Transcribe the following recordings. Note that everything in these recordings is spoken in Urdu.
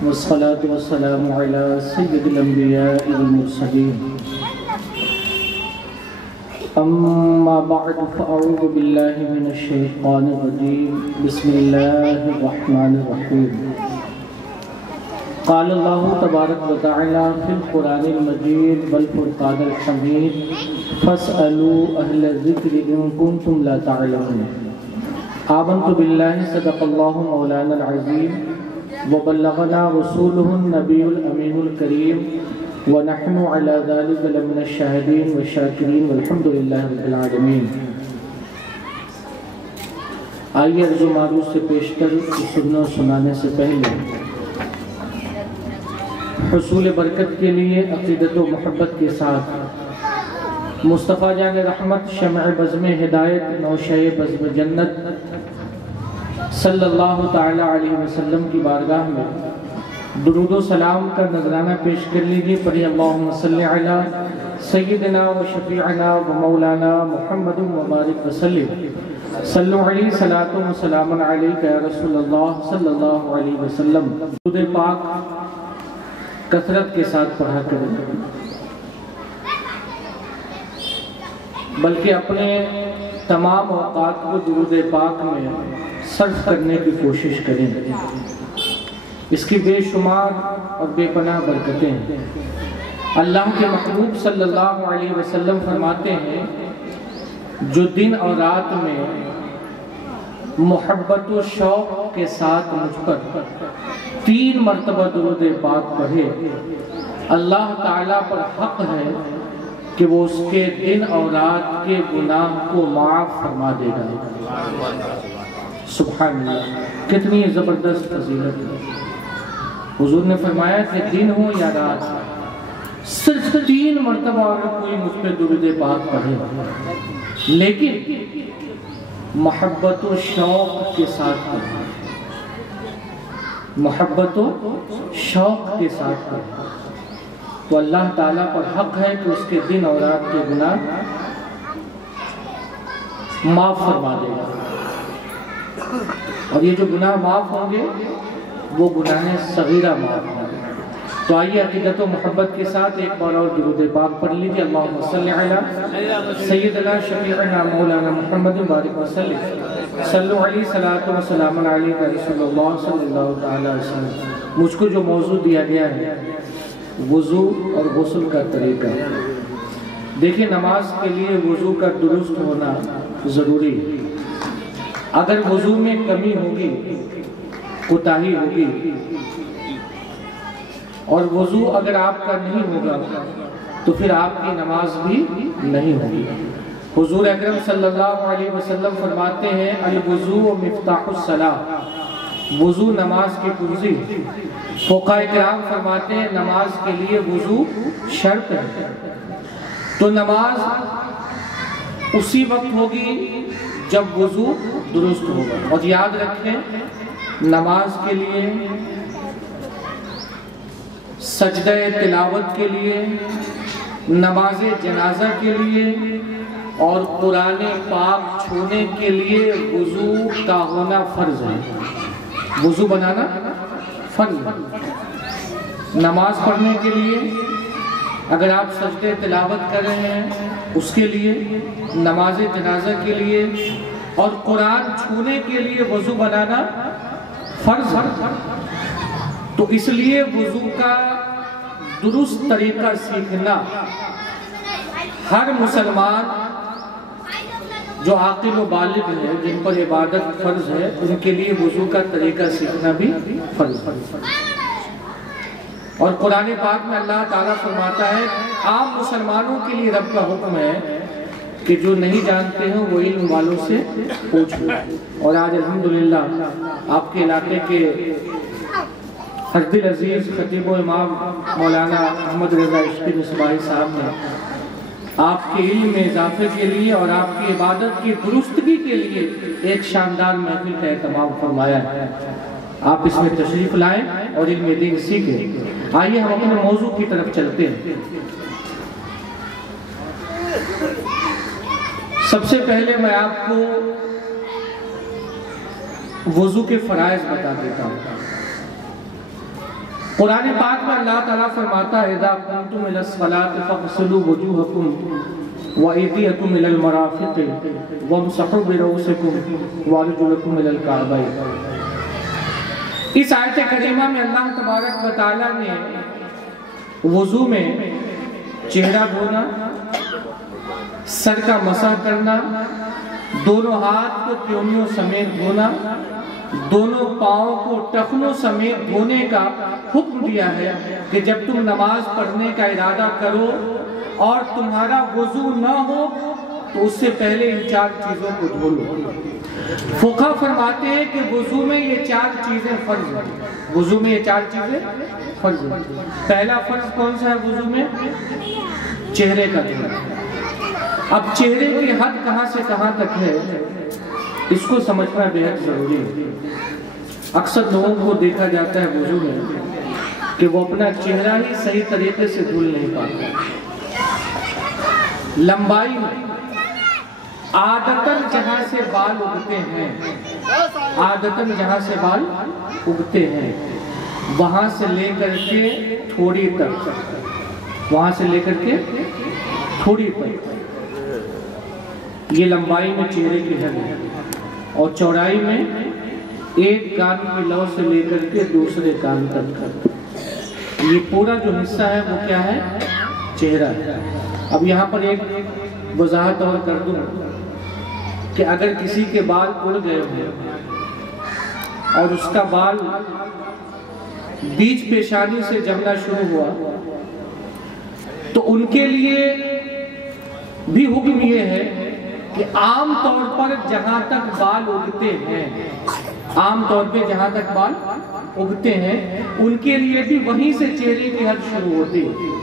والصلاة والسلام على سيد الأنبياء والمرسلين أما بعد فأعوذ بالله من الشيطان الرجيم بسم الله الرحمن الرحيم قال الله تبارك وتعالى في القرآن المجيد والفرقان الحميد فاسألوا أهل الذكر إن كنتم لا تعلمون آمنت بالله صدق الله مولانا العظيم وبلغنا رسوله النبي الأمين الكريم ونحن على ذلك لمن الشاهدين والشاكرين والحمد لله رب العالمين۔ آئیے عرض و معروض سے پیشتر سننے و سنانے سے پہلے حصول برکت کے لیے عقیدت و محبت کے ساتھ مصطفیٰ جان رحمت شمع بزم ہدایت نوشہ بزم جنت صلی اللہ تعالی علیہ وسلم کی بارگاہ میں درود و سلام کا نذرانہ پیش کر لیجیے۔ پڑھیں اللہم صلی علی سیدنا و شفیعنا و مولانا محمد مبارک وسلم صلو علیہ صلاۃ و سلام علیک یا رسول اللہ صلی اللہ علیہ وسلم۔ درود پاک کثرت کے ساتھ پڑھا کریں، بلکہ اپنے تمام اوقات کو درود پاک میں صرف کرنے کی کوشش کریں۔ اس کی بے شمار اور بے پناہ برکتیں ہیں۔ اللہ کے محبوب صلی اللہ علیہ وسلم فرماتے ہیں جو دن اور رات میں محبت و شوق کے ساتھ مجھ پر 3 مرتبہ درود پاک پڑھے، اللہ تعالیٰ پر حق ہے کہ وہ اس کے دن اور رات کے گناہ کو معاف فرما دے گا۔ سبحان اللہ، کتنی زبردست فضیلت ہے۔ حضور نے فرمایا کہ دن ہو یا رات صرف 3 مرتبہ اگر کوئی مجھ پہ درود پاک پڑھے، لیکن محبت و شوق کے ساتھ پڑھے، محبت و شوق کے ساتھ پڑھے، تو اللہ تعالیٰ پر حق ہے کہ اس کے دن اور رات کے گناہ معاف فرما دے گا۔ اور یہ جو گناہ معاف ہوں گے وہ گناہ صغیرہ معاف ہوں گے۔ تو آئیے عقیدت و محبت کے ساتھ ایک بار اور درود پاک پڑھ لیجیے۔ اللہم صلی علی سیدنا شفیعنا مولانا محمد مبارک وسلم صلو علیہ صلاۃ و سلام علیک رسول اللہ صلی اللہ علیہ وسلم۔ مجھ کو جو موضوع دیا گیا ہے وضو اور غسل کا طریقہ، دیکھیں نماز کے لیے وضو کا درست ہونا ضروری ہے۔ اگر وضو میں کمی ہوگی، کوتاہی ہوگی، اور وضو اگر آپ کا نہیں ہوگا تو پھر آپ کی نماز بھی نہیں ہوگی۔ حضور اکرم صلی اللہ علیہ وسلم فرماتے ہیں الوضوء مفتاح الصلاۃ، وضو نماز کی کنجی۔ فقہاء کرام فرماتے ہیں نماز کے لیے وضو شرط ہے، تو نماز اسی وقت ہوگی جب وضو درست ہوگا۔ اور یاد رکھیں نماز کے لیے، سجدہ تلاوت کے لیے، نماز جنازہ کے لیے اور قرآن پاک چھونے کے لیے وضو کا ہونا فرض ہے۔ وضو بنانا فرض ہے۔ نماز پڑھنے کے لیے، اگر آپ سجدہ تلاوت کر رہے ہیں اس کے لیے، نماز جنازہ کے لیے اور قرآن چھونے کے لیے وضو بنانا فرض ہے۔ تو اس لیے وضو کا درست طریقہ سیکھنا ہر مسلمان جو عاقل و بالغ ہے، جن پر عبادت فرض ہے، ان کے لیے وضو کا طریقہ سیکھنا بھی فرض ہے۔ اور قرآن پاک میں اللہ تعالیٰ فرماتا ہے عام مسلمانوں کے لیے رب کا حکم ہے کہ جو نہیں جانتے ہیں وہ علم والوں سے پوچھو۔ اور آج الحمدللہ آپ کے علاقے کے حضرت العزیز خطیب و امام مولانا محمد رضا عشقی مصباحی صاحب نے آپ کے علم میں اضافے کے لیے اور آپ کی عبادت کی درستگی کے لیے ایک شاندار محفل کا اہتمام فرمایا ہے۔ آپ اس میں تشریف لائیں اور علم دین سیکھیں۔ آئیے ہم اپنے موضوع کی طرف چلتے ہیں۔ سب سے پہلے میں آپ کو وضو کے فرائض بتا دیتا ہوں۔ قرآن پاک میں اللہ تعالیٰ فرماتا ہے اذا قمتم الى الصلاة فاغسلوا وجوہکم وایدیکم الى المرافق وامسحوا برؤوسکم وارجلکم الى الکعبین۔ اس آیت کریمہ میں اللہ تبارک و تعالیٰ نے وضو میں چہرہ دھونا، سر کا مسح کرنا، دونوں ہاتھ کو کیونیوں سمیت دھونا، دونوں پاؤں کو ٹخنوں سمیت دھونے کا حکم دیا ہے کہ جب تم نماز پڑھنے کا ارادہ کرو اور تمہارا وضو نہ ہو تو اس سے پہلے ان 4 چیزوں کو دھو لو۔ فقہ فرماتے ہیں کہ وضو میں یہ 4 چیزیں فرض ہیں۔ وضو میں یہ 4 چیزیں فرض ہیں۔ پہلا فرض کون سا ہے وضو میں؟ چہرے کا دھونا۔ اب چہرے کی حد کہاں سے کہاں تک ہے اس کو سمجھنا بہت ضروری ہے۔ اکثر لوگوں کو دیکھا جاتا ہے وضو میں کہ وہ اپنا چہرہ ہی صحیح طریقے سے دھل نہیں پاتے۔ لمبائی میں عادتاً جہاں سے بال اگتے ہیں، عادتاً جہاں سے بال اگتے ہیں وہاں سے لے کر کے تھوڑی تک، وہاں سے لے کر کے تھوڑی تک، یہ لمبائی میں چہرے کی حد ہے۔ اور چوڑائی میں ایک کان کی لو سے لے کر کے دوسرے کان تک، یہ پورا جو حصہ ہے وہ کیا ہے؟ چہرہ ہے۔ اب یہاں پر ایک وضاحت اور کر دوں کہ اگر کسی کے بال اڑ گئے ہیں اور اس کا بال بیچ پیشانی سے جمنا شروع ہوا تو ان کے لیے بھی حکم یہ ہے کہ عام طور پر جہاں تک بال اگتے ہیں، عام طور پہ جہاں تک بال اگتے ہیں ان کے لیے بھی وہیں سے چہرے کی حد شروع ہوتی ہے۔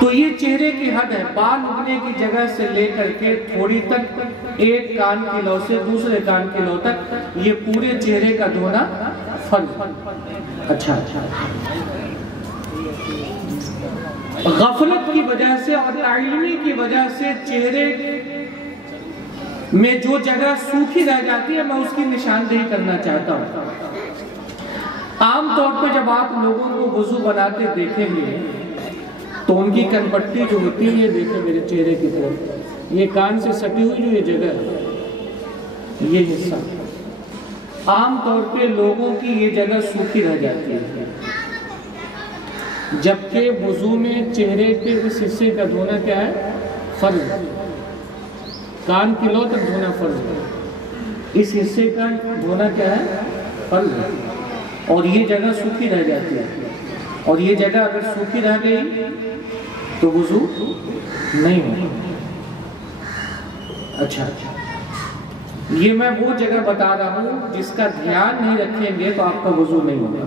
تو یہ چہرے کی حد ہے، بال اگنے کی جگہ سے لے کر کے تھوڑی تک، ایک کان کی لو سے دوسرے کان کی لو تک، یہ پورے چہرے کا دھونا فرض۔ اچھا غفلت کی وجہ سے اور ناعلمی کی وجہ سے چہرے میں جو جگہ سوکھی رہ جاتی ہے میں اس کی نشاندہی کرنا چاہتا ہوں۔ عام طور پہ جب آپ لوگوں کو وضو بناتے دیکھیں گے تو ان کی کن پٹی جو ہوتی ہے، دیکھیں میرے چہرے کی طرف، یہ کان سے سٹی ہوئی جو یہ جگہ ہے، یہ حصہ عام طور پہ لوگوں کی یہ جگہ سوکھی رہ جاتی ہے، جبکہ وضو میں چہرے کے اس حصے کا دھونا کیا ہے؟ فرض ہے۔ کان کی لو تک دھونا فرض ہے، اس حصے کا دھونا کیا ہے؟ فرض ہے۔ اور یہ جگہ سوکھی رہ جاتی ہے، اور یہ جگہ اگر سوکھی رہ گئی تو وضو نہیں ہوگا۔ اچھا یہ میں وہ جگہ بتا رہا ہوں جس کا دھیان نہیں رکھیں گے تو آپ کا وضو نہیں ہوگا۔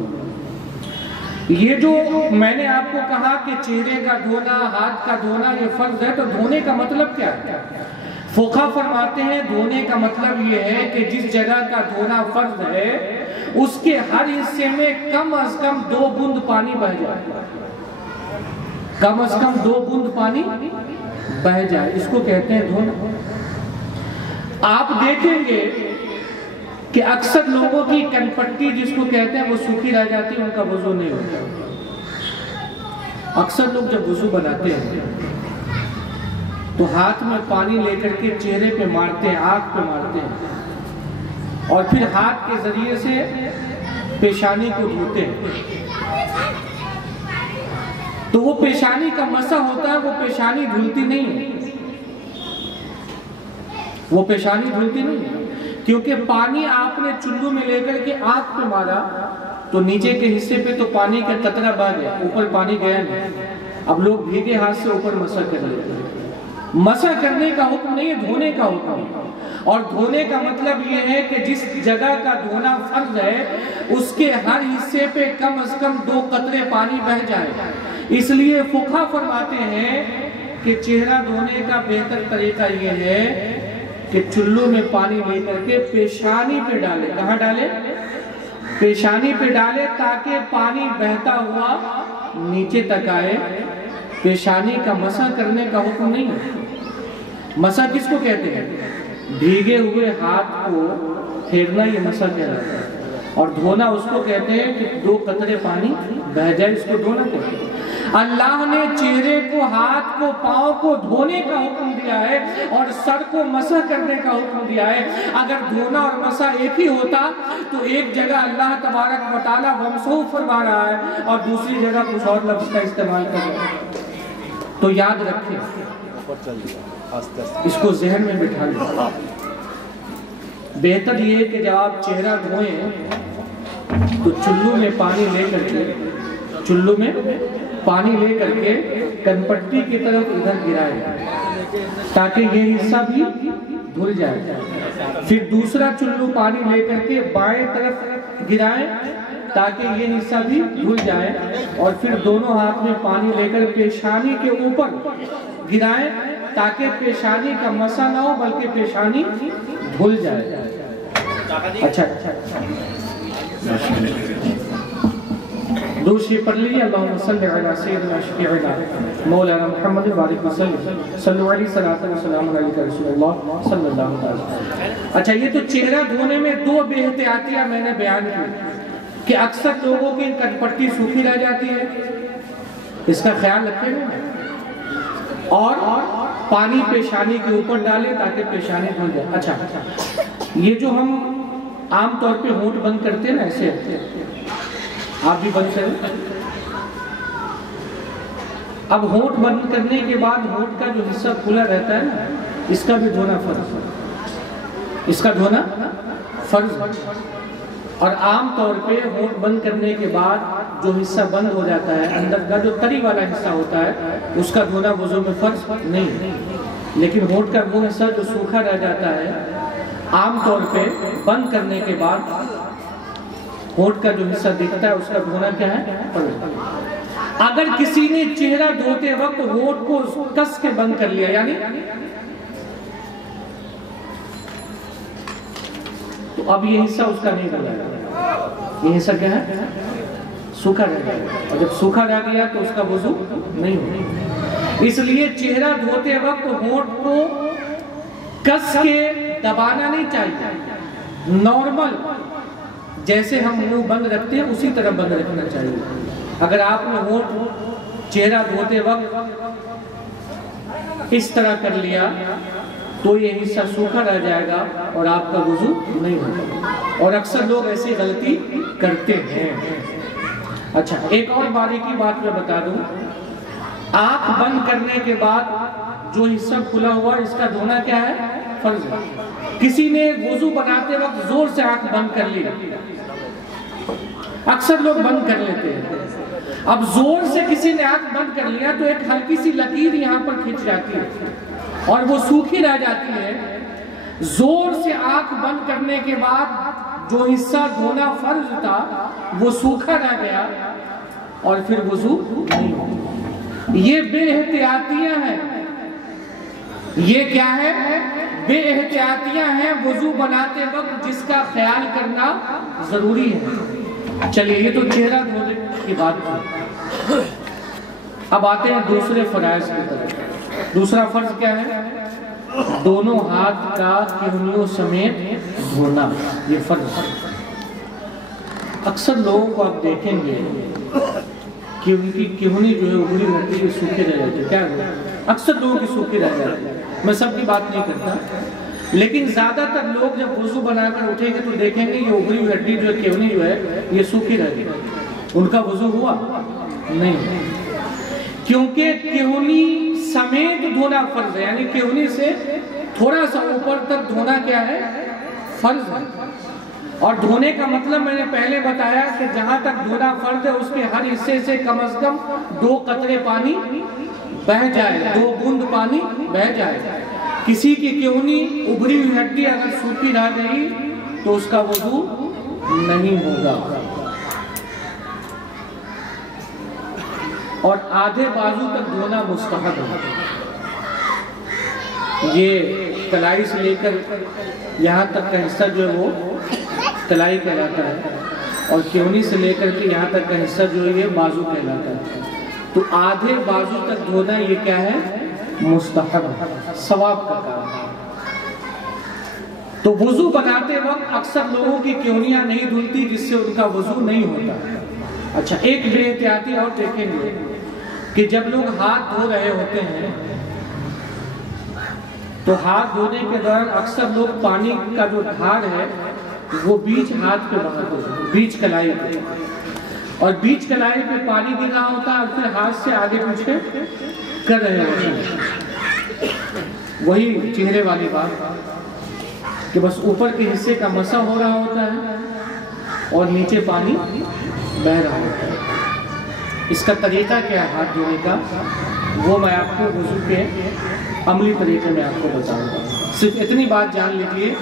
یہ جو میں نے آپ کو کہا کہ چہرے کا دھونا، ہاتھ کا دھونا یہ فرض ہے، تو دھونے کا مطلب کیا ہے؟ فقہ فرماتے ہیں دھونے کا مطلب یہ ہے کہ جس جگہ کا دھونا فرض ہے اس کے ہر حصے میں کم از کم 2 بوند پانی بہ جائے، کم از کم 2 بوند پانی بہ جائے، اس کو کہتے ہیں دھونا۔ آپ دیکھیں گے کہ اکثر لوگوں کی کن پٹی جس کو کہتے ہیں وہ سوکھی رہ جاتی ہے، ان کا وضو نہیں ہوتا۔ اکثر لوگ جب وضو بناتے ہیں تو ہاتھ میں پانی لے کر کے چہرے پہ مارتے ہیں، آنکھ پہ مارتے ہیں، اور پھر ہاتھ کے ذریعے سے پیشانی کو دھوتے ہیں۔ تو وہ پیشانی کا مسح ہوتا ہے، وہ پیشانی دھلتی نہیں ہے، وہ پیشانی دھلتی نہیں ہے، کیونکہ پانی آپ نے چلو میں لے کر کے آنکھ پہ مارا تو نیچے کے حصے پہ تو پانی کا قطرہ بہ گیا، اوپر پانی گیا نہیں۔ اب لوگ بھیگے ہاتھ سے اوپر مسح کر لیتے ہیں۔ مسح کرنے کا حکم نہیں ہے، دھونے کا حکم ہے۔ اور دھونے کا مطلب یہ ہے کہ جس جگہ کا دھونا فرض ہے اس کے ہر حصے پہ کم از کم 2 قطرے پانی بہ جائے۔ اس لیے فقہ فرماتے ہیں کہ چہرہ دھونے کا بہتر طریقہ یہ ہے کہ چلو میں پانی لے کر کے پیشانی پہ ڈالے۔ کہاں ڈالے؟ پیشانی پہ ڈالے، تاکہ پانی بہتا ہوا نیچے تک آئے۔ پیشانی کا مسح کرنے کا حکم نہیں ہے۔ مسح کس کو کہتے ہیں؟ بھیگے ہوئے ہاتھ کو پھیرنا، یہ مسح کہلاتا ہے۔ اور دھونا اس کو کہتے ہیں کہ 2 قطرے پانی بہہ جائے، اس کو دھونا کہتے ہیں۔ اللہ نے چہرے کو، ہاتھ کو، پاؤں کو دھونے کا حکم دیا ہے اور سر کو مسح کرنے کا حکم دیا ہے۔ اگر دھونا اور مسح ایک ہی ہوتا تو ایک جگہ اللہ تبارک و تعالیٰ ومسحوا فرما رہا ہے اور دوسری جگہ کچھ اور لفظ کا استعمال کر رہا ہے۔ تو یاد رکھیں، اس کو ذہن میں بٹھا لیں۔ بہتر یہ ہے کہ جب آپ چہرہ دھوئیں تو چلو میں پانی لے کر کے کنپٹی کی طرف ادھر گرائے تاکہ یہ حصہ بھی دھل جائے۔ پھر دوسرا چلو پانی لے کر کے بائیں طرف گرائے تاکہ یہ حصہ بھی دھل جائے، اور پھر دونوں ہاتھ میں پانی لے کر پیشانی کے اوپر گرائے تاکہ پیشانی کا مسح نہ ہو بلکہ پیشانی دھل جائے۔ اچھا دوسری پڑھ لیجیے، اللہم صلی علی سیدنا شفیعنا مولانا محمد وبارک وسلم صلو علیہ صلاۃ وسلام علیہ رسول اللہ صلی اللہ علیہ وسلم۔ اچھا، یہ تو چہرہ دھونے میں 2 بے احتیاطیاں میں نے بیان کی کہ اکثر لوگوں کی کنپٹی سوکھی رہ جاتی ہے، اس کا خیال رکھیں گے، اور پانی پیشانی کے اوپر ڈالیں تاکہ پیشانی دھل جائے۔ اچھا، یہ جو ہم عام طور پہ ہونٹ بند کرتے ہیں نا، ایسے آپ بھی بند کریں۔ اب ہونٹ بند کرنے کے بعد ہونٹ کا جو حصہ کھلا رہتا ہے نا، اس کا بھی دھونا فرض ہے، اس کا دھونا فرض ہے۔ اور عام طور پہ ہونٹ بند کرنے کے بعد جو حصہ بند ہو جاتا ہے، اندر کا جو تری والا حصہ ہوتا ہے، اس کا دھونا وضو میں فرض نہیں، لیکن ہونٹ کا وہ حصہ جو سوکھا رہ جاتا ہے، عام طور پہ بند کرنے کے بعد ہونٹ کا جو حصہ دکھتا ہے اس کا دھونا کیا ہے؟ فرض۔ اگر کسی نے چہرہ دھوتے وقت ہونٹ کو کس کے بند کر لیا، یعنی تو اب یہ حصہ اس کا نہیں رہ گا، یہ حصہ کیا ہے؟ سوکھا رہ گیا، اور جب سوکھا رہ گیا تو اس کا وضو نہیں ہوگا۔ اس لیے چہرہ دھوتے وقت ہونٹ کو کس کے دبانا نہیں چاہیے، نارمل جیسے ہم منہ بند رکھتے ہیں اسی طرح بند رکھنا چاہیے۔ اگر آپ نے ہونٹ چہرہ دھوتے وقت اس طرح کر لیا تو یہ حصہ سوکھا رہ جائے گا اور آپ کا وضو نہیں ہوگا، اور اکثر لوگ ایسی غلطی کرتے ہیں۔ اچھا، ایک اور باریکی بات میں بتا دوں، آنکھ بند کرنے کے بعد جو حصہ کھلا ہوا اس کا دھونا کیا ہے؟ فرض ہے۔ کسی نے وضو بناتے وقت زور سے آنکھ بند کر لی، اکثر لوگ بند کر لیتے ہیں، اب زور سے کسی نے آنکھ بند کر لیا تو ایک ہلکی سی لکیر یہاں پر کھنچ جاتی ہے اور وہ سوکھی رہ جاتی ہے۔ زور سے آنکھ بند کرنے کے بعد جو حصہ دھونا فرض تھا وہ سوکھا رہ گیا اور پھر وضو نہیں ہوگا۔ یہ بے احتیاطیاں ہیں، یہ کیا ہے؟ بے احتیاطیاں ہیں وضو بناتے وقت جس کا خیال کرنا ضروری ہے۔ چلیے، یہ تو چہرہ دھونے کی بات تھی، اب آتے ہیں دوسرے فرائض کی طرف۔ دوسرا فرض کیا ہے؟ دونوں ہاتھ کا کہنیوں سمیت دھونا، یہ فرض ہے۔ اکثر لوگوں کو آپ دیکھیں گے کہ ان کی کہنی جو ہے اگلی ہوتی ہے، سوکھے رہ جاتے ہیں۔ کیا ہے؟ اکثر لوگوں کی سوکھی رہ جاتی ہے، میں سب کی بات نہیں کرتا، لیکن زیادہ تر لوگ جب وضو بنا کر اٹھیں گے تو دیکھیں گے یہ اگلی ہوئی ہڈی جو ہے، کہنی جو ہے، یہ سوکھی رہ گئی، ان کا وضو ہوا نہیں، کیونکہ کہنی سمیت دھونا فرض ہے، یعنی کہنی سے تھوڑا سا اوپر تک دھونا کیا ہے؟ فرض ہے۔ اور دھونے کا مطلب میں نے پہلے بتایا کہ جہاں تک دھونا فرض ہے اس کے ہر حصے سے کم از کم 2 قطرے پانی بہہ جائے، 2 بوند پانی بہہ جائے۔ کسی کی کہنی ابری ہوئی ہڈی اگر سوکھی رہ گئی تو اس کا وضو نہیں ہوگا۔ اور آدھے بازو تک دھونا مستحب ہے، یہ کلائی سے لے کر یہاں تک کا حصہ جو ہے وہ کلائی کہلاتا ہے، اور کہنی سے لے کر کے یہاں تک کا حصہ جو ہے یہ بازو کہلاتا ہے۔ تو آدھے بازو تک دھونا یہ کیا ہے؟ مستحب ہے، ثواب کا کام ہے۔ تو وضو بناتے وقت اکثر لوگوں کی کیونیاں نہیں دھلتی جس سے ان کا وضو نہیں ہوتا۔ اچھا، ایک بے احتیاطی اور دیکھیں گے کہ جب لوگ ہاتھ دھو رہے ہوتے ہیں تو ہاتھ دھونے کے دوران اکثر لوگ پانی کا جو دھار ہے وہ بیچ ہاتھ پہ بہاتے ہیں، بیچ کلائی پہ، اور بیچ کلائی پہ پانی گر رہا ہوتا ہے اور پھر ہاتھ سے آگے پیچھے کر رہے ہوتے ہیں۔ وہی چہرے والی بات کہ بس اوپر کے حصے کا مسح ہو رہا ہوتا ہے اور نیچے پانی بہہ رہا ہوتا ہے۔ اس کا طریقہ کیا ہے ہاتھ دھونے کا، وہ میں آپ کو وضو کے عملی طریقے میں آپ کو بتاؤں گا۔ صرف اتنی بات جان لیجیے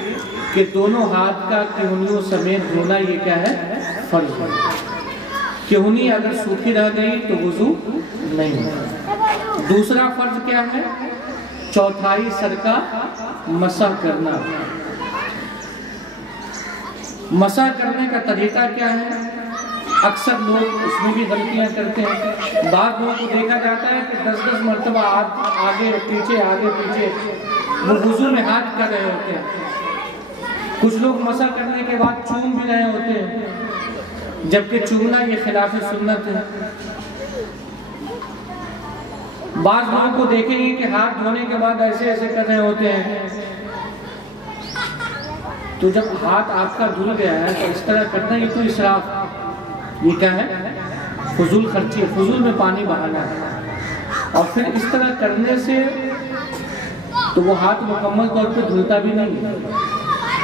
کہ دونوں ہاتھ کا کہونیوں سمیت دھونا یہ کیا ہے، فرض ہے۔ کہونی اگر سوکھی رہ گئی تو وضو نہیں ہوتا۔ دوسرا فرض کیا ہے، چوتھائی سر کا مسح کرنا۔ مسح کرنے کا طریقہ کیا ہے، اکثر لوگ اس میں بھی غلطیاں کرتے ہیں۔ بعض لوگوں کو دیکھا جاتا ہے کہ 10 مرتبہ آگے پیچھے وہ وضو میں ہاتھ کر رہے ہوتے ہیں۔ کچھ لوگ مسح کرنے کے بعد چوم بھی رہے ہوتے ہیں، جبکہ چومنا یہ خلاف سنت ہے۔ بعض لوگوں کو دیکھیں گے کہ ہاتھ دھونے کے بعد ایسے کر رہے ہوتے ہیں۔ تو جب ہاتھ آپ کا دھل گیا ہے تو اس طرح کرنا یہ تو اسراف، یہ کیا ہے، فضول خرچی، فضول میں پانی بہانا ہے۔ اور پھر اس طرح کرنے سے تو وہ ہاتھ مکمل طور پہ دھلتا بھی نہیں ہے،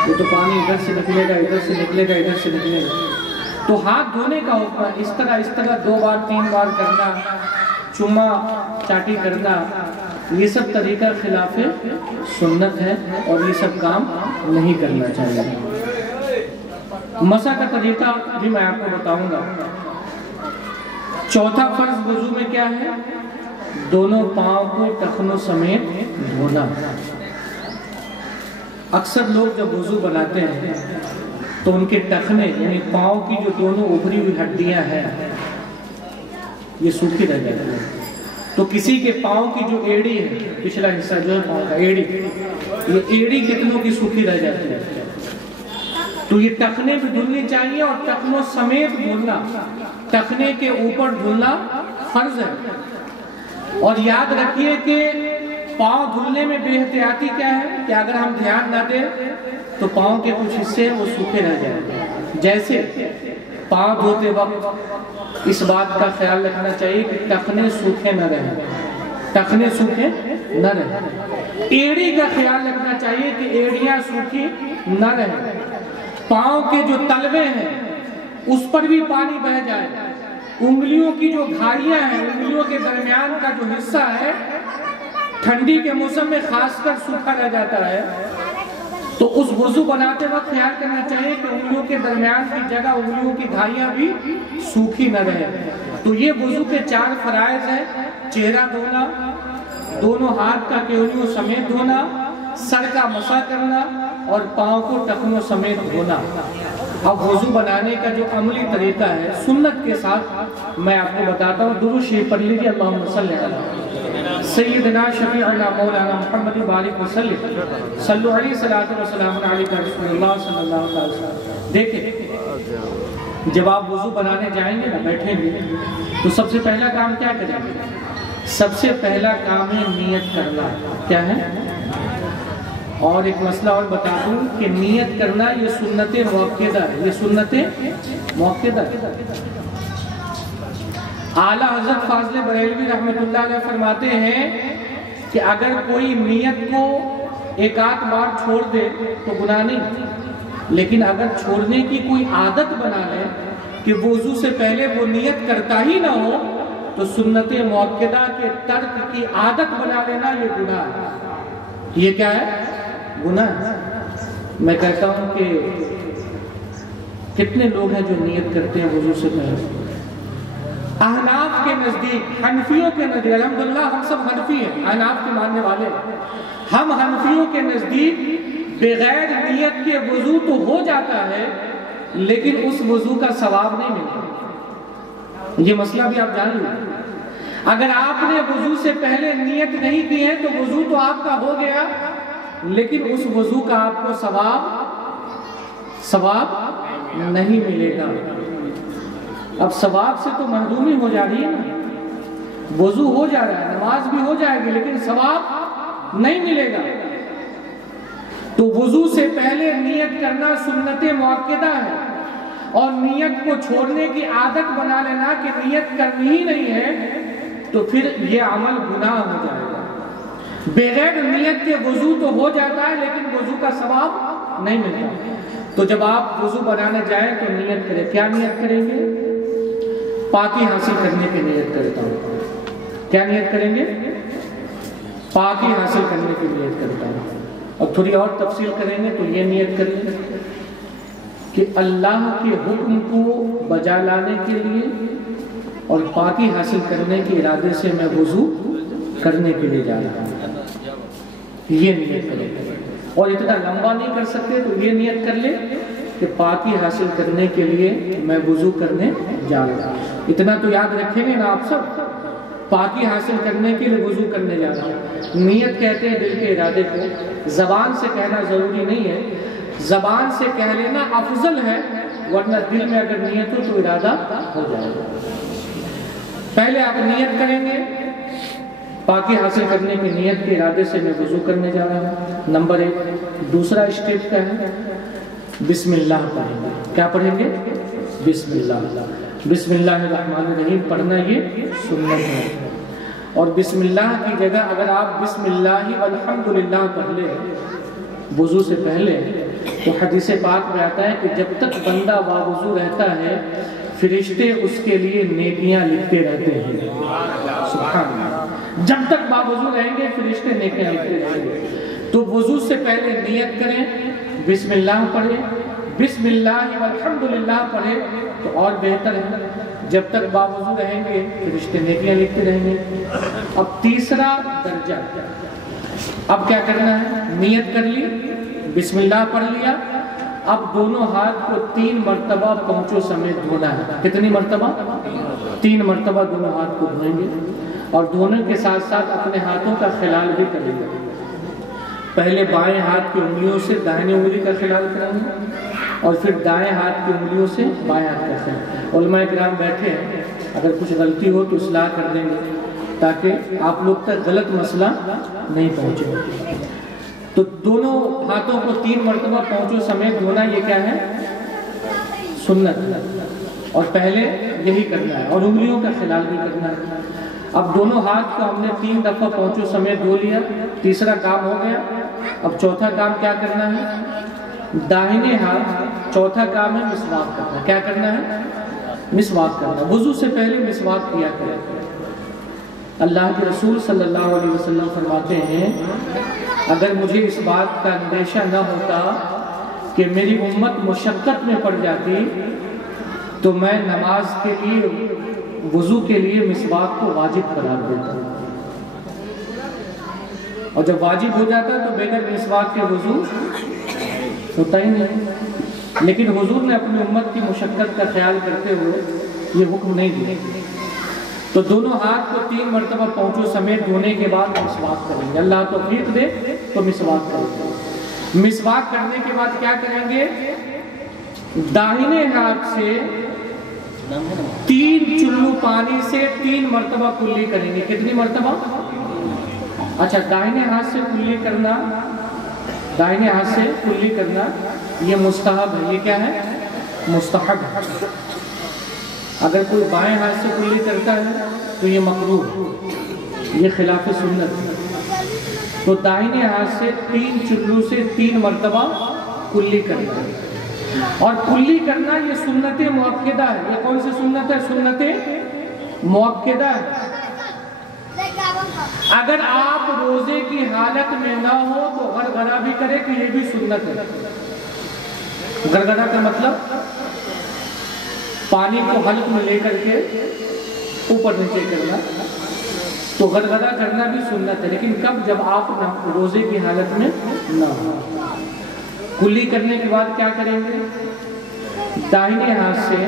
وہ تو پانی ادھر سے نکلے گا، ادھر سے نکلے گا، ادھر سے نکلے گا۔ تو ہاتھ دھونے کا حکم اس طرح 2 بار 3 بار کرنا، چوما چاٹی کرنا، یہ سب طریقہ خلاف سنت ہے اور یہ سب کام نہیں کرنا چاہیے۔ مسح کا طریقہ بھی میں آپ کو بتاؤں گا۔ چوتھا فرض وضو میں کیا ہے، دونوں پاؤں کو ٹخنوں سمیت دھونا۔ اکثر لوگ جب وضو بناتے ہیں تو ان کے ٹخنے یعنی پاؤں کی جو دونوں ابھری ہوئی ہڈیاں ہیں یہ سوکھی رہ جاتی ہیں۔ تو کسی کے پاؤں کی جو ایڑی ہے، پچھلا حصہ جو ہے پاؤں کا ایڑی، یہ ایڑی کتنوں کی سوکھی رہ جاتی ہے۔ تو یہ ٹخنے بھی دھلنی چاہیے اور ٹخنوں سمیت دھلنا، ٹخنے کے اوپر دھلنا فرض ہے۔ اور یاد رکھیے کہ پاؤں دھلنے میں بے احتیاطی کیا ہے کہ اگر ہم دھیان نہ دیں تو پاؤں کے کچھ حصے وہ سوکھے رہ جائیں۔ جیسے پاؤں دھوتے وقت اس بات کا خیال رکھنا چاہیے کہ ٹخنے سوکھے نہ رہیں، ٹخنے سوکھے نہ رہیں۔ ایڑی کا خیال رکھنا چاہیے کہ ایڑیاں سوکھی نہ رہیں۔ پاؤں کے جو تلوے ہیں اس پر بھی پانی بہہ جائے۔ انگلیوں کی جو گھائیاں ہیں، انگلیوں کے درمیان کا جو حصہ ہے، ٹھنڈی کے موسم میں خاص کر سوکھا رہ جاتا ہے۔ تو اس وضو بناتے وقت خیال کرنا چاہیے کہ انگلیوں کے درمیان کی جگہ انگلیوں کی گھائیاں بھی سوکھی نہ رہے۔ تو یہ وضو کے 4 فرائض ہیں، چہرہ دھونا، دونوں ہاتھ کا کہونیوں سمیت دھونا، سر کا مسح کرنا اور پاؤں کو ٹخنوں سمیت دھونا۔ اب وضو بنانے کا جو عملی طریقہ ہے سنت کے ساتھ میں آپ کو بتاتا ہوں۔ درود شریف پڑھ لیجیے، اللہم صلی علی سیدنا شفیعنا مولانا محمد بارک وسلم، صلو علیہ صلاۃ وسلام علیہ رسول اللہ صلی اللہ علیہ وسلم۔ دیکھیں، جب آپ وضو بنانے جائیں گے نا، بیٹھیں گے تو سب سے پہلا کام کیا کریں گے؟ سب سے پہلا کام ہے نیت کرنا۔ کیا ہے؟ اور ایک مسئلہ اور بتا دوں کہ نیت کرنا یہ سنت موقدہ ہے، یہ سنت موقدہ ہے۔ اعلیٰ حضرت فاضل بریلوی رحمۃ اللہ علیہ فرماتے ہیں کہ اگر کوئی نیت کو 1 بار چھوڑ دے تو گناہ نہیں، لیکن اگر چھوڑنے کی کوئی عادت بنا لے کہ وضو سے پہلے وہ نیت کرتا ہی نہ ہو تو سنت موقدہ کے ترک کی عادت بنا لینا یہ گناہ ہے۔ یہ کیا ہے؟ گناہ ہے۔ میں کہتا ہوں کہ کتنے لوگ ہیں جو نیت کرتے ہیں وضو سے پہلے؟ احناف کے نزدیک، حنفیوں کے نزدیک، الحمدللہ ہم سب حنفی ہیں، احناف کے ماننے والے ہیں، ہم حنفیوں کے نزدیک بغیر نیت کے وضو تو ہو جاتا ہے لیکن اس وضو کا ثواب نہیں ملتا۔ یہ مسئلہ بھی آپ جان لیں، اگر آپ نے وضو سے پہلے نیت نہیں کی ہے تو وضو تو آپ کا ہو گیا لیکن اس وضو کا آپ کو ثواب نہیں ملے گا۔ اب ثواب سے تو محرومی ہو جا رہی ہے نا، وضو ہو جا رہا ہے، نماز بھی ہو جائے گی، لیکن ثواب نہیں ملے گا۔ تو وضو سے پہلے نیت کرنا سنت مؤکدہ ہے، اور نیت کو چھوڑنے کی عادت بنا لینا کہ نیت کرنی ہی نہیں ہے، تو پھر یہ عمل گناہ ہو جائے گا۔ بغیر نیت کے وضو تو ہو جاتا ہے، لیکن وضو کا ثواب نہیں ملتا۔ تو جب آپ وضو بنانے جائیں تو نیت کریں۔ کیا نیت کریں گے؟ پاکی حاصل کرنے کی نیت کرتا ہوں۔ کیا نیت کریں گے؟ پاکی حاصل کرنے کی نیت کرتا ہوں۔ اور تھوڑی اور تفصیل کریں گے تو یہ نیت کریں گے کہ اللہ کے حکم کو بجا لانے کے لیے اور پاکی حاصل کرنے کے ارادے سے میں وضو کرنے کے لیے جا رہا ہوں، یہ نیت کریں گے۔ اور اتنا لمبا نہیں کر سکتے تو یہ نیت کر لے کہ پاکی حاصل کرنے کے لیے میں وضو کرنے جا رہا ہوں۔ اتنا تو یاد رکھیں گے نا آپ سب، پاکی حاصل کرنے کے لیے وضو کرنے جا رہا ہوں۔ نیت کہتے ہیں دل کے ارادے کو، زبان سے کہنا ضروری نہیں ہے، زبان سے کہہ لینا افضل ہے، ورنہ دل میں اگر نیت ہو تو ارادہ ہو جائے گا۔ پہلے آپ نیت کریں گے، پاکی حاصل کرنے کی نیت کے ارادے سے میں وضو کرنے جا رہا ہوں، نمبر 1۔ دوسرا اسٹیپ کیا ہے؟ بسم اللہ پڑھیں گے۔ کیا پڑھیں گے؟ بسم اللہ۔ بسم اللہ الرحمن الرحیم پڑھنا یہ سنت ہے، اور بسم اللہ کی جگہ اگر آپ بسم اللہ والحمدللہ پڑھ لیں وضو سے پہلے، تو حدیث پاک میں آتا ہے کہ جب تک بندہ باوضو رہتا ہے فرشتے اس کے لیے نیکیاں لکھتے رہتے ہیں۔ سبحان اللہ، جب تک باوضو رہیں گے فرشتے نیکیاں لکھتے رہیں گے۔ تو وضو سے پہلے نیت کریں، بسم اللہ پڑھیں، بسم اللہ والحمدللہ پڑھیں تو اور بہتر ہے۔ جب تک باوضو رہیں گے فرشتے نیکیاں لکھتے رہیں گے۔ اب تیسرا درجہ، اب کیا کرنا ہے؟ نیت کر لی، بسم اللہ پڑھ لیا، اب دونوں ہاتھ کو 3 مرتبہ پونچھوں سمیت دھونا ہے۔ کتنی مرتبہ؟ 3 مرتبہ دونوں ہاتھ کو دھوئیں گے، اور دھونے کے ساتھ ساتھ اپنے ہاتھوں کا خلال بھی کریں گے۔ پہلے بائیں ہاتھ کی انگلیوں سے دائیں انگلی کا خلال کریں گے، اور پھر دائیں ہاتھ کی انگلیوں سے بائیں ہاتھ کا خلال۔ علماء کرام بیٹھے ہیں، اگر کچھ غلطی ہو تو اصلاح کر دیں گے تاکہ آپ لوگ تک غلط مسئلہ نہیں پہنچے۔ تو دونوں ہاتھوں کو 3 مرتبہ پونچھوں سمیت دھونا، یہ کیا ہے؟ سنت ہے، اور پہلے یہی کرنا ہے، اور انگلیوں کا خلال بھی کرنا ہے۔ اب دونوں ہاتھ کو ہم نے 3 دفعہ پونچھوں سمیت دھو لیا، تیسرا کام ہو گیا۔ اب چوتھا کام کیا کرنا ہے؟ داہنے ہاتھ، چوتھا کام ہے مسواک کرنا۔ کیا کرنا ہے؟ مسواک کرنا۔ وضو سے پہلے مسواک کیا کریں۔ اللہ کے رسول صلی اللہ علیہ وسلم فرماتے ہیں اگر مجھے اس بات کا اندیشہ نہ ہوتا کہ میری امت مشقت میں پڑ جاتی تو میں نماز کے لیے وضو کے لیے مسواک کو واجب قرار دیتا، اور جب واجب ہو جاتا تو بغیر مسواک کے وضو ہوتا ہی نہیں۔ لیکن حضور نے اپنی امت کی مشقت کا خیال کرتے ہوئے یہ حکم نہیں دیا۔ تو دونوں ہاتھ کو 3 مرتبہ پونچھوں سمیت دھونے کے بعد مسواک کریں گے۔ اللہ توفیق دے تو مسواک کریں گے۔ مسواک کرنے کے بعد کیا کریں گے؟ داہنے ہاتھ سے 3 چلو پانی سے 3 مرتبہ کلی کریں گے۔ کتنی مرتبہ؟ اچھا، داہنے ہاتھ سے کلی کرنا، داہنے ہاتھ سے کلی کرنا یہ مستحب ہے۔ یہ کیا ہے؟ مستحب ہے۔ اگر کوئی بائیں ہاتھ سے کلی کرتا ہے تو یہ مکروہ ہے، یہ خلاف سنت ہے۔ تو داہنے ہاتھ سے 3 چلو سے 3 مرتبہ کلی کرنا ہے، اور کلی کرنا یہ سنت مؤکدہ ہے۔ یہ کون سی سنت ہے؟ سنت مؤکدہ ہے۔ اگر آپ روزے کی حالت میں نہ ہو تو غرغرہ بھی کرے کہ یہ بھی سنت ہے۔ غرغرہ کا مطلب پانی کو حلق میں لے کر کے اوپر نیچے کرنا، تو غرغرہ کرنا بھی سنت ہے، لیکن کب؟ جب آپ روزے کی حالت میں نہ ہو۔ کلی کرنے کے بعد کیا کریں گے؟ داہنے ہاتھ سے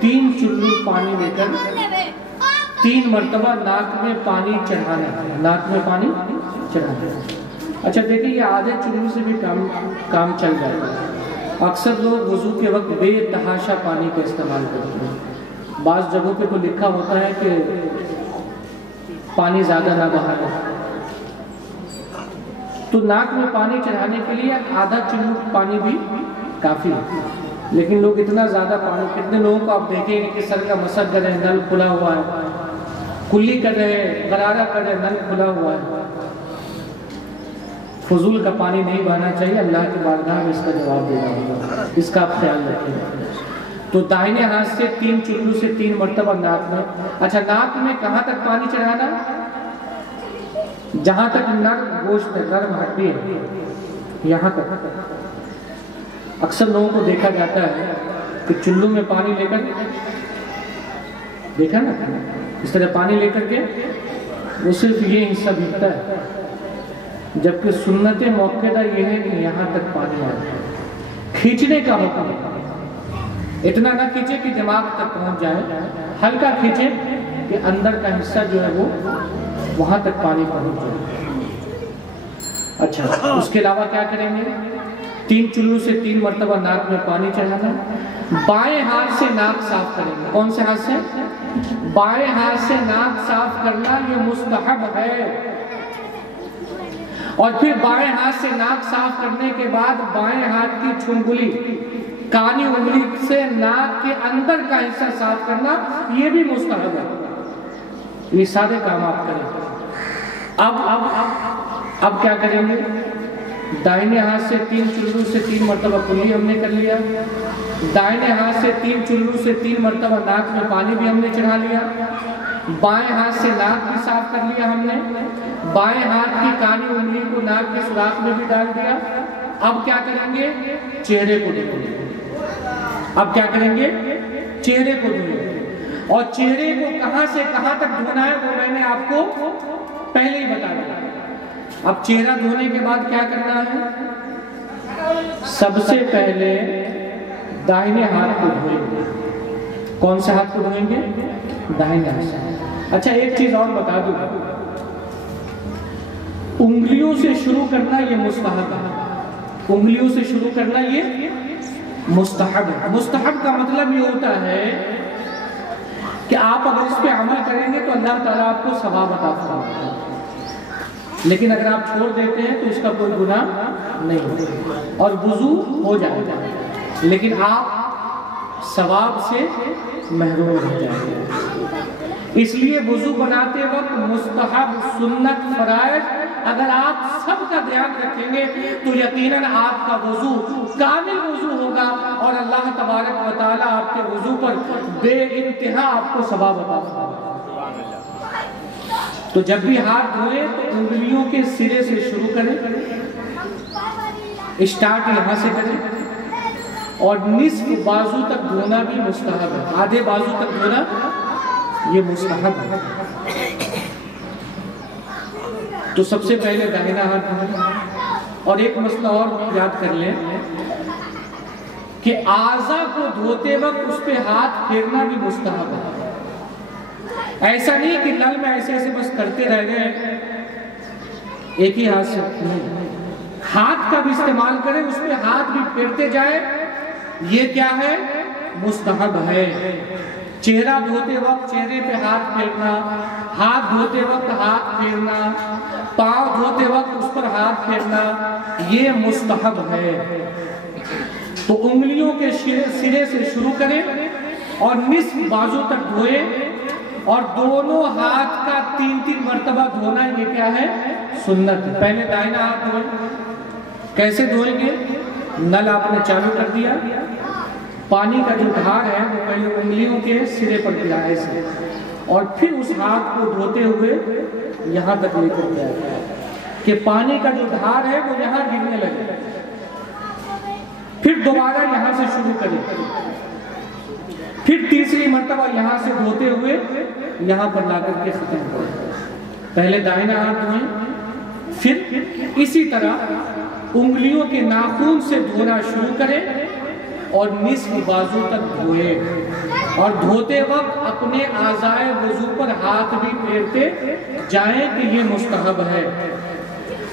3 چلو پانی لے کر 3 مرتبہ ناک میں پانی چڑھانا ہے، ناک میں پانی چڑھانا ہے۔ اچھا دیکھیں یہ آدھے چلو سے بھی کام چل جاتا ہے. اکثر لوگ وضو کے وقت بے تحاشا پانی کا استعمال کرتے ہیں. بعض جگہوں پہ تو لکھا ہوتا ہے کہ پانی زیادہ نہ بہانا. تو ناک میں پانی چڑھانے کے لیے آدھا چلو پانی بھی کافی ہے. لیکن لوگ اتنا زیادہ پانی، کتنے لوگوں کو آپ دیکھیں گے کہ سر کا مسح کر رہے ہیں، نل کھلا ہوا ہے، کلی کر رہے ہیں، غرارہ کر رہے ہیں، نل کھلا ہوا ہے. فضول کا پانی نہیں بہانا چاہیے. اللہ کی بارگاہ میں اس کا جواب دینا ہوگا، اس کا آپ خیال رکھیں. تو دائنے ہاتھ سے 3 چلو سے 3 مرتبہ ناک میں. اچھا ناک میں کہاں تک پانی چڑھانا؟ جہاں تک نرم گوشت ہے، نرم ہڈی ہے، یہاں تک. اکثر لوگوں کو دیکھا جاتا ہے کہ چلو میں پانی لے کر، دیکھا نا اس طرح پانی لے کر کے وہ صرف یہ حصہ بھیگتا ہے، جبکہ سنت موقعہ یہ ہے کہ یہاں تک پانی آئے. کھینچنے کا حکم ہے. اتنا نہ کھینچے کہ دماغ تک پہنچ جائے، ہلکا کھینچے کہ اندر کا حصہ جو ہے وہ وہاں تک پانی پہنچ جائے. اچھا اس کے علاوہ کیا کریں گے؟ 3 چلو سے 3 مرتبہ ناک میں پانی چڑھانا. بائیں ہاتھ سے ناک صاف کریں گے. کون سے ہاتھ سے؟ بائیں ہاتھ سے ناک صاف کرنا یہ مستحب ہے. اور پھر بائیں ہاتھ سے ناک صاف کرنے کے بعد بائیں ہاتھ کی چھنگلی، کانی انگلی سے ناک کے اندر کا حصہ صاف کرنا یہ بھی مستحب ہے. یہ سارے کام آپ کریں. اب کیا کریں گے؟ دائنے ہاتھ سے 3 چلو سے 3 مرتبہ کلی ہم نے کر لیا. دائنے ہاتھ سے 3 چلو سے 3 مرتبہ ناک میں پانی بھی ہم نے چڑھا لیا. بائیں ہاتھ سے ناک بھی صاف کر لیا ہم نے. بائیں ہاتھ کی کانی انگلی کو ناک کے سوراخ میں بھی ڈال دیا. اب کیا کریں گے؟ چہرے کو دھوئیں گے. اب کیا کریں گے؟ چہرے کو دھوئیں گے. اور چہرے کو کہاں سے کہاں تک دھونا ہے وہ میں نے آپ کو پہلے ہی بتا دیا. اب چہرہ دھونے کے بعد کیا کرنا ہے؟ سب سے پہلے دائنے ہاتھ کو دھوئیں گے. کون سے ہاتھ کو دھوئیں گے؟ دائنے ہاتھ سے. اچھا ایک چیز اور بتا دوں، انگلیوں سے شروع کرنا یہ مستحب ہے. انگلیوں سے شروع کرنا یہ مستحب ہے. مستحب کا مطلب یہ ہوتا ہے کہ آپ اگر اس پہ عمل کریں گے تو اللہ تعالیٰ آپ کو ثواب عطا فرمائے گا. لیکن اگر آپ چھوڑ دیتے ہیں تو اس کا کوئی گناہ نہیں ہوگا اور وضو ہو جائے گا، لیکن آپ ثواب سے محروم رہ جائیں گے. اس لیے وضو بناتے وقت مستحب، سنت، فرائض اگر آپ سب کا دھیان رکھیں گے تو یقیناً آپ کا وضو کامل وضو ہوگا اور اللہ تبارک و تعالیٰ آپ کے وضو پر بے انتہا آپ کو ثواب عطا فرمائے گا. تو جب بھی ہاتھ دھوئیں تو انگلیوں کے سرے سے شروع کریں، اسٹارٹ یہاں سے کریں، اور نصف بازو تک دھونا بھی مستحب ہے. آدھے بازو تک دھونا یہ مستحب ہے. تو سب سے پہلے داہنا ہاتھ دھوئیں. اور ایک مسئلہ اور یاد کر لیں کہ اعضاء کو دھوتے وقت اس پہ ہاتھ پھیرنا بھی مستحب ہے. ایسا نہیں کہ نل میں ایسے ایسے بس کرتے رہ گئے ایک ہی ہاتھ سے. ہاتھ کا بھی استعمال کریں، اس پہ ہاتھ بھی پھیرتے جائیں. یہ کیا ہے؟ مستحب ہے. چہرہ دھوتے وقت چہرے پہ ہاتھ پھیرنا، ہاتھ دھوتے وقت ہاتھ پھیرنا، پاؤں دھوتے وقت اس پر ہاتھ پھیرنا یہ مستحب ہے. تو انگلیوں کے سرے سے شروع کریں اور نصف بازو تک دھوئیں، اور دونوں ہاتھ کا 3 مرتبہ دھونا یہ کیا ہے؟ سنت. پہلے دائنا ہاتھ دھوئیں. کیسے دھوئیں گے؟ نل آپ نے چالو کر دیا، پانی کا جو دھار ہے وہ پہلے انگلیوں کے سرے پر گرا ایسے، اور پھر اس ہاتھ کو دھوتے ہوئے یہاں تک لے کر گیا کہ پانی کا جو دھار ہے وہ یہاں گرنے لگے. پھر دوبارہ یہاں سے شروع کریں، پھر تیسری مرتبہ یہاں سے دھوتے ہوئے یہاں پر لا کر کے ختم کریں. پہلے دائنا ہاتھ دھوئیں، پھر اسی طرح انگلیوں کے ناخن سے دھونا شروع کریں اور نصف بازو تک دھوئیں، اور دھوتے وقت اپنے اعضائے وضو پر ہاتھ بھی پھیرتے جائیں کہ یہ مستحب ہے.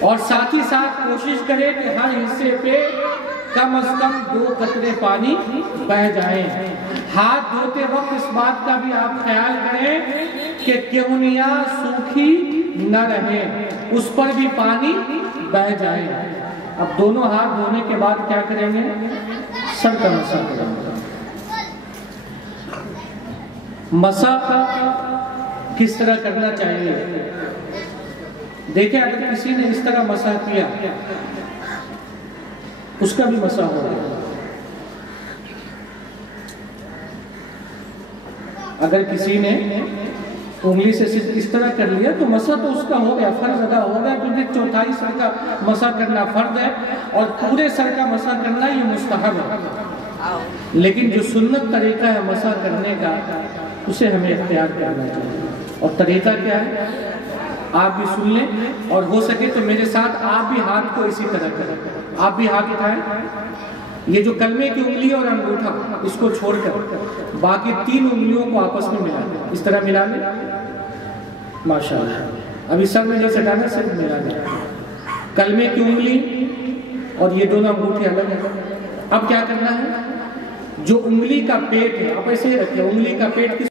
اور ساتھ ہی ساتھ کوشش کریں کہ ہر حصے پہ کم از کم 2 قطرے پانی بہہ جائیں۔ ہاتھ دھوتے وقت اس بات کا بھی آپ خیال کریں کہ کیونیا سوکھی نہ رہے، اس پر بھی پانی بہہ جائے۔ اب دونوں ہاتھ دھونے کے بعد کیا کریں گے؟ سر کا مسح کریں گے۔ مسح کس طرح کرنا چاہیے؟ دیکھیں اگر کسی نے اس طرح مسح کیا اس کا بھی مسح ہو گیا۔ اگر کسی نے انگلی سے صرف اس طرح کر لیا تو مسح تو اس کا ہو گیا، فرض ادا ہو گیا، کیونکہ 1/4 سر کا مسح کرنا فرض ہے اور پورے سر کا مسح کرنا یہ مستحب ہے۔ لیکن جو سنت طریقہ ہے مسح کرنے کا اسے ہمیں اختیار کرنا چاہیے۔ اور طریقہ کیا ہے آپ بھی سن لیں، اور ہو سکے تو میرے ساتھ آپ بھی ہاتھ کو اسی طرح کریں۔ آپ بھی ہاتھ اٹھائیں، یہ جو کلمے کی انگلی اور انگوٹھا اس کو چھوڑ کر باقی 3 انگلیوں کو آپس میں ملا دیں، اس طرح ملا لیں۔ ماشاءاللہ، ابھی سر میں جیسے ڈالا صرف ملا دیں، کلمے کی انگلی اور یہ دونوں انگوٹھے الگ ہیں۔ اب کیا کرنا ہے؟ جو انگلی کا پیٹ ہے آپ ایسے ہی رکھیں، انگلی کا پیٹ